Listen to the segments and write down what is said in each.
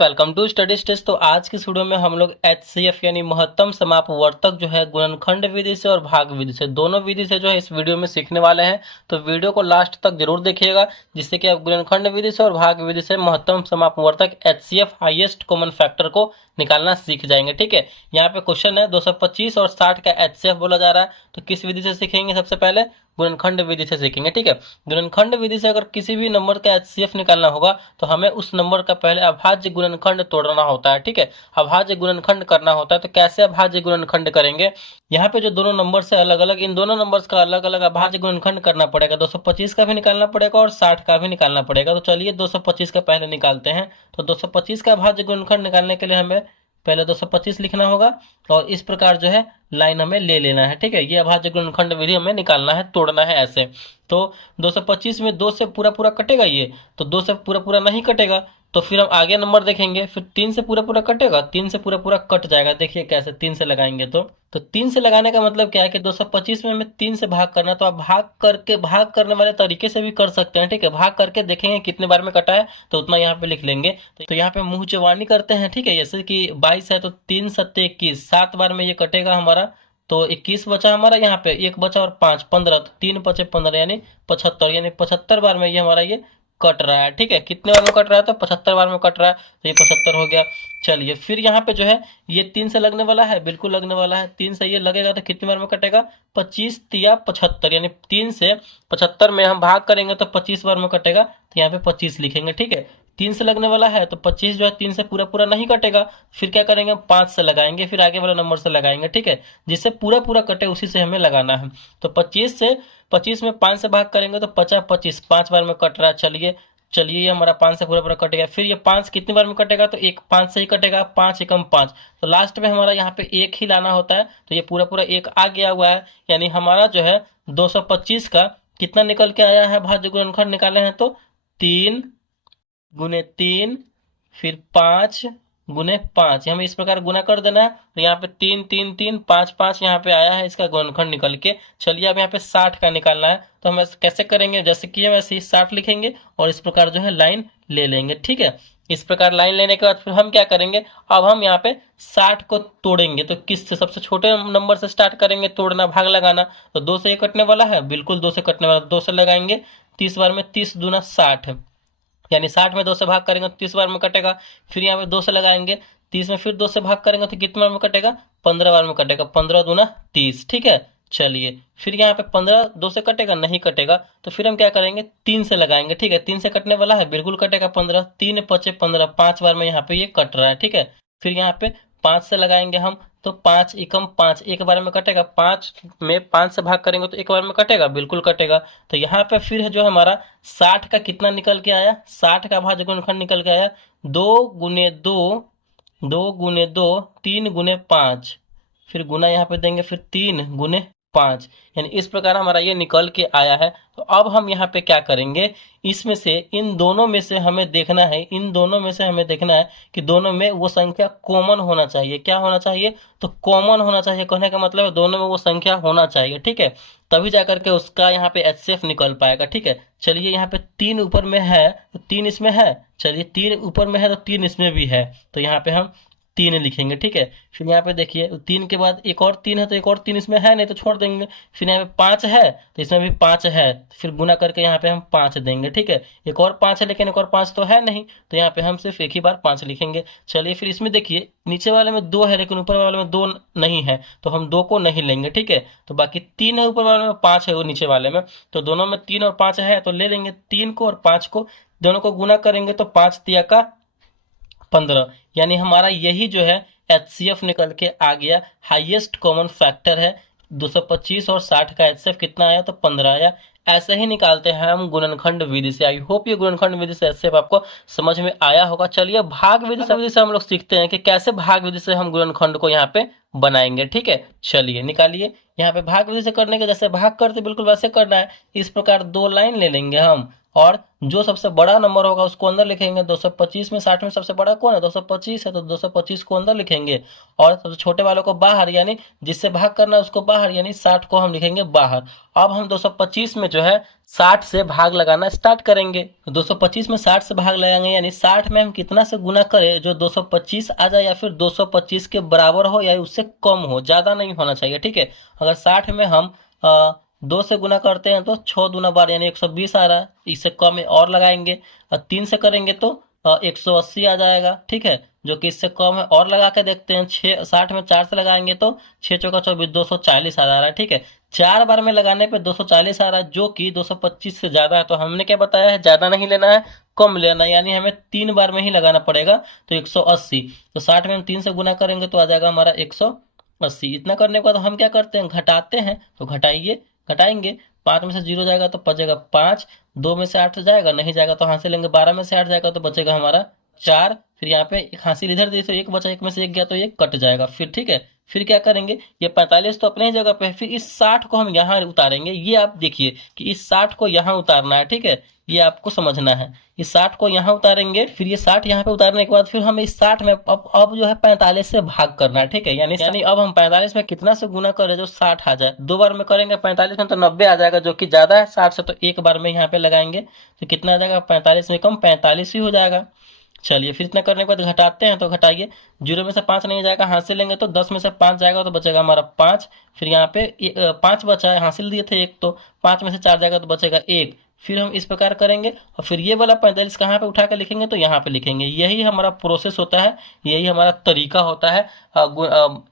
Welcome to study stage. तो आज की इस वीडियो में हम लोग एचसीएफ यानी महत्तम समापवर्तक जो है गुणनखंड विधि से और भाग विधि से दोनों विधि से जो है इस वीडियो में सीखने वाले हैं। तो वीडियो को लास्ट तक जरूर देखिएगा जिससे कि आप गुणनखंड विधि से और भाग विधि से महत्तम समापवर्तक एचसीएफ हाईएस्ट कॉमन फैक्टर को निकालना सीख जाएंगे। ठीक है, यहाँ पे क्वेश्चन है 225 और 60 का एचसीएफ बोला जा रहा है। तो किस विधि से सीखेंगे? सबसे पहले गुणनखंड विधि से सीखेंगे। ठीक है, गुणनखंड विधि से अगर किसी भी नंबर का एचसीएफ निकालना होगा तो हमें उस नंबर का पहले अभाज्य गुणनखंड तोड़ना होता है। ठीक है, अभाज्य गुणनखंड करना होता है। तो कैसे अभाज्य गुणनखंड करेंगे? यहाँ पे जो दोनों नंबर है अलग अलग, इन दोनों नंबर्स का अलग अलग अभाज्य गुणनखंड करना पड़ेगा। 225 का भी निकालना पड़ेगा और 60 का भी निकालना पड़ेगा। तो चलिए 225 का पहले निकालते हैं। तो 225 का अभाज्य गुणनखंड निकालने के लिए हमें पहले 225 लिखना होगा और इस प्रकार जो है लाइन हमें ले लेना है। ठीक है, ये अभाज्य गुणनखंड विधि हमें निकालना है, तोड़ना है ऐसे। तो 225 में 2 से पूरा पूरा कटेगा ये, तो 2 से पूरा पूरा नहीं कटेगा। तो फिर हम आगे नंबर देखेंगे, फिर 3 से पूरा पूरा कटेगा, 3 से पूरा पूरा कट जाएगा। देखिए कैसे 3 से लगाएंगे तो 3 से लगाने का मतलब क्या है कि 225 में हमें 3 से भाग करना। तो आप भाग करने वाले तरीके से भी कर सकते हैं। ठीक है, भाग करके देखेंगे कितने बार में कटा है तो उतना यहाँ पे लिख लेंगे। तो यहाँ पे मुंह जवानी करते हैं। ठीक है, जैसे कि 22 है तो 3 सत्ते 21, 7 बार में ये कटेगा हमारा। तो 21 बचा हमारा, यहाँ पे 1 बचा और 5 15, तो 3 बचे 15 यानी 75, यानी 75 बार में ये हमारा ये कट रहा है। ठीक है, कितने बार में कट रहा है? तो 75 बार में कट रहा है। तो ये 75 हो गया। चलिए फिर यहाँ पे जो है ये 3 से लगने वाला है, बिल्कुल लगने वाला है। 3 से ये लगेगा तो कितनी बार में कटेगा? 25 तिया 75, यानी 3 से 75 में हम भाग करेंगे तो 25 बार में कटेगा। तो यहाँ पे 25 लिखेंगे। ठीक है, 3 से लगने वाला है तो 25 जो है 3 से पूरा पूरा नहीं कटेगा। फिर क्या करेंगे? 5 से लगाएंगे, फिर आगे वाला नंबर से लगाएंगे। ठीक है, जिससे पूरा पूरा कटे उसी से हमें लगाना है। तो 25 में 5 से भाग करेंगे तो 50 25, 5 बार में कट रहा है। चलिए ये हमारा 5 से पूरा पूरा कट गया। फिर ये 5 कितनी बार में कटेगा? तो 5 से ही कटेगा, 5 एकम 5। तो लास्ट में हमारा यहाँ पे 1 ही लाना होता है। तो ये पूरा पूरा 1 आ गया हुआ है, यानी हमारा जो है 225 का कितना निकल के आया है? भाज्य गुणनखंड निकाले हैं तो 3 गुने 3 फिर 5 गुने 5, हमें इस प्रकार गुना कर देना है। तो यहाँ पे 3 3 3 5 5 यहाँ पे आया है इसका गुणनखंड निकल के। चलिए अब यहाँ पे 60 का निकालना है। तो हम कैसे करेंगे? जैसे किए वैसे ही 60 लिखेंगे और इस प्रकार जो है लाइन ले लेंगे। ठीक है, इस प्रकार लाइन लेने के बाद फिर हम क्या करेंगे? अब हम यहाँ पे 60 को तोड़ेंगे। तो किस से? सबसे छोटे नंबर से स्टार्ट करेंगे तोड़ना, भाग लगाना। तो 2 से ये कटने वाला है, बिल्कुल 2 से कटने वाला। 2 से लगाएंगे 30 बार में, 30 दूना 60, यानी 60 में 2 से भाग करेंगे तो 30 बार में कटेगा। फिर यहाँ पे 2 से लगाएंगे 30 में, फिर 2 से भाग करेंगे तो कितने बार में कटेगा? 15 बार में कटेगा। 15 दूना 30। ठीक है, चलिए फिर यहाँ पे 15 2 से कटेगा नहीं कटेगा। तो फिर हम क्या करेंगे? 3 से लगाएंगे। ठीक है, 3 से कटने वाला है, बिल्कुल कटेगा 15, 3 पचे 15, 5 बार में यहाँ पे ये कट रहा है। ठीक है, फिर यहाँ पे 5 से लगाएंगे हम तो 5 एकम 5, एक बार में कटेगा। 5 में 5 से भाग करेंगे तो एक बार में कटेगा, बिल्कुल कटेगा। तो यहाँ पे फिर है जो हमारा 60 का कितना निकल के आया? 60 का भाज्य गुणनखंड निकल के आया 2 गुने 2, 2 गुने 2, 3 गुने 5, फिर गुना यहाँ पे देंगे, फिर 3 गुने 5, यानी इस प्रकार हमारा ये निकल के आया है। तो अब हम यहाँ पे क्या करेंगे? इसमें से इन दोनों में से हमें देखना है, इन दोनों में से हमें देखना है कि दोनों में वो संख्या कॉमन होना चाहिए। क्या होना चाहिए? तो कॉमन होना चाहिए। कहने का मतलब है दोनों में वो संख्या होना चाहिए। ठीक है, तभी जाकर के उसका यहाँ पे एचसीएफ निकल पाएगा। ठीक है, चलिए यहाँ पे 3 ऊपर में है तो 3 इसमें है। चलिए 3 ऊपर में है तो 3 इसमें भी है। तो यहाँ पे हम 3 लिखेंगे। ठीक है, फिर यहाँ पे देखिए 3 के बाद एक और 3 है तो एक और 3 इसमें है नहीं तो छोड़ देंगे। फिर यहाँ पे 5 है तो इसमें भी 5 है, फिर गुना करके यहाँ पे हम 5 देंगे। ठीक है, एक और 5 है लेकिन एक और 5 तो है नहीं, तो यहाँ पे हम सिर्फ एक ही बार 5 लिखेंगे। चलिए फिर इसमें देखिए नीचे वाले में 2 है लेकिन ऊपर वाले में 2 नहीं है, तो हम 2 को नहीं लेंगे। ठीक है, तो बाकी 3 है ऊपर वाले में, 5 है वो नीचे वाले में, तो दोनों में 3 और 5 है तो ले लेंगे। 3 को और 5 को दोनों को गुना करेंगे तो 5 तिया का 15, यानी हमारा यही जो है एचसीएफ निकल के आ गया, हाईएस्ट कॉमन फैक्टर है। 225 और 60 का एचसीएफ कितना आया? तो 15 आया। ऐसे ही निकालते हैं हम गुणनखंड विधि से। आई होप ये गुणनखंड विधि से एचसीएफ आपको समझ में आया होगा। चलिए भाग विधि से हम लोग सीखते हैं कि कैसे भाग विधि से हम गुणनखंड को यहाँ पे बनाएंगे। ठीक है, चलिए निकालिए। यहाँ पे भाग विधि से करने के जैसे भाग करते बिल्कुल वैसे करना है। इस प्रकार 2 लाइन ले लेंगे हम, और जो सबसे बड़ा नंबर होगा उसको अंदर लिखेंगे। 225 में 60 में सबसे बड़ा कौन है? 225 है, तो 225 को अंदर लिखेंगे और सबसे छोटे वालों को बाहर, यानी जिससे भाग करना है उसको बाहर, यानी 60 को हम लिखेंगे बाहर। अब हम 225 में जो है 60 से भाग लगाना स्टार्ट करेंगे। तो 225 में 60 से भाग लगाएंगे, यानी 60 में हम कितना से गुना करें जो 225 आ जाए या फिर 225 के बराबर हो या उससे कम हो, ज्यादा नहीं होना चाहिए, ठीक है। अगर 60 में हम 2 से गुना करते हैं तो 6 दूना 12 यानी 120 आ रहा है, इससे कम है और लगाएंगे। और 3 से करेंगे तो 180 आ जाएगा, ठीक है, जो कि इससे कम है और लगा के देखते हैं। 60 में 4 से लगाएंगे तो 6 चौका 24 240 आ रहा है, ठीक है। 4 बार में लगाने पे 240 आ रहा है, जो कि 225 से ज्यादा है। तो हमने क्या बताया है, ज्यादा नहीं लेना है, कम लेना है, यानी हमें 3 बार में ही लगाना पड़ेगा। तो 180, तो 60 में हम 3 से गुना करेंगे तो आ जाएगा हमारा 180। इतना करने के बाद हम क्या करते हैं, घटाते हैं। तो घटाएंगे, 5 में से 0 जाएगा तो बचेगा 5, 2 में से 8 जाएगा, नहीं जाएगा तो हासिल लेंगे, 12 में से 8 जाएगा तो बचेगा हमारा 4। फिर यहाँ पे एक हासिल इधर दे तो एक बचा, एक में से एक गया तो ये कट जाएगा, फिर ठीक है। फिर क्या करेंगे, ये 45 तो अपने ही जगह पे है, फिर इस 60 को हम यहाँ उतारेंगे। ये आप देखिए कि इस 60 को यहाँ उतारना है, ठीक है, ये आपको समझना है। इस 60 को यहाँ उतारेंगे, फिर ये 60 यहाँ पे उतारने के बाद फिर हम इस 60 में अब जो है 45 से भाग करना है, ठीक है। यानी अब हम 45 में कितना से गुना करें जो 60 आ जाए। 2 बार में करेंगे 45 में तो 90 आ जाएगा, जो कि ज्यादा है 60 से, तो एक बार में यहाँ पे लगाएंगे तो कितना आ जाएगा, 45 में कम 45 ही हो जाएगा। चलिए फिर इतना करने के बाद घटाते हैं, तो घटाइए, 0 में से 5 नहीं जाएगा, हासिल लेंगे तो 10 में से 5 जाएगा तो बचेगा हमारा 5। फिर यहाँ पे 5 बचा है, हासिल दिए थे एक, तो 5 में से 4 जाएगा तो बचेगा 1। फिर हम इस प्रकार करेंगे और फिर ये वाला 45 कहाँ पे उठा कर लिखेंगे, तो यहाँ पे लिखेंगे। यही हमारा प्रोसेस होता है, यही हमारा तरीका होता है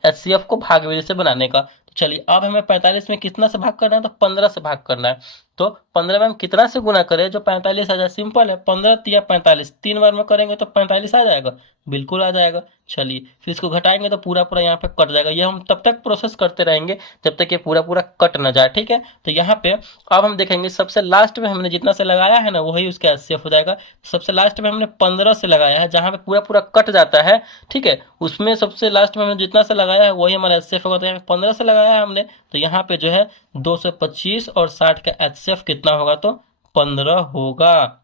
HCF को भाग विधि से बनाने का। तो चलिए अब हमें 45 में कितना से भाग करना है, तो 15 से भाग करना है। तो 15 में हम कितना से गुना करें जो 45 आ जाए, सिंपल है, 15 तिया 45, 3 बार में करेंगे तो 45 आ जाएगा, बिल्कुल आ जाएगा। चलिए फिर इसको घटाएंगे तो पूरा पूरा यहाँ पे कट जाएगा। ये हम तब तक प्रोसेस करते रहेंगे जब तक ये पूरा पूरा कट ना जाए, ठीक है। तो यहाँ पे अब हम देखेंगे सबसे लास्ट में हमने जितना से लगाया है ना वही उसका HCF हो जाएगा। सबसे लास्ट में हमने 15 से लगाया है, जहाँ पे पूरा पूरा कट जाता है, ठीक है, उसमें सबसे लास्ट में हमने जितना से लगाया है वही हमारा HCF होगा। तो यहाँ पे 15 से लगाया है हमने, तो यहाँ पे जो है 225 और 60 का HCF कितना होगा, तो 15 होगा,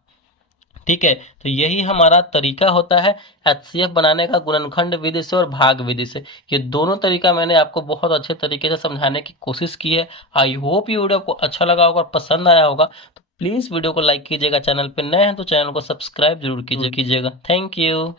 ठीक है। तो यही हमारा तरीका होता है HCF बनाने का, गुणनखंड विधि से और भाग विधि से। ये दोनों तरीका मैंने आपको बहुत अच्छे तरीके से समझाने की कोशिश की है। आई होप ये वीडियो आपको अच्छा लगा होगा और पसंद आया होगा। तो प्लीज वीडियो को लाइक कीजिएगा, चैनल पे नए हैं तो चैनल को सब्सक्राइब जरूर कीजिएगा। Thank you.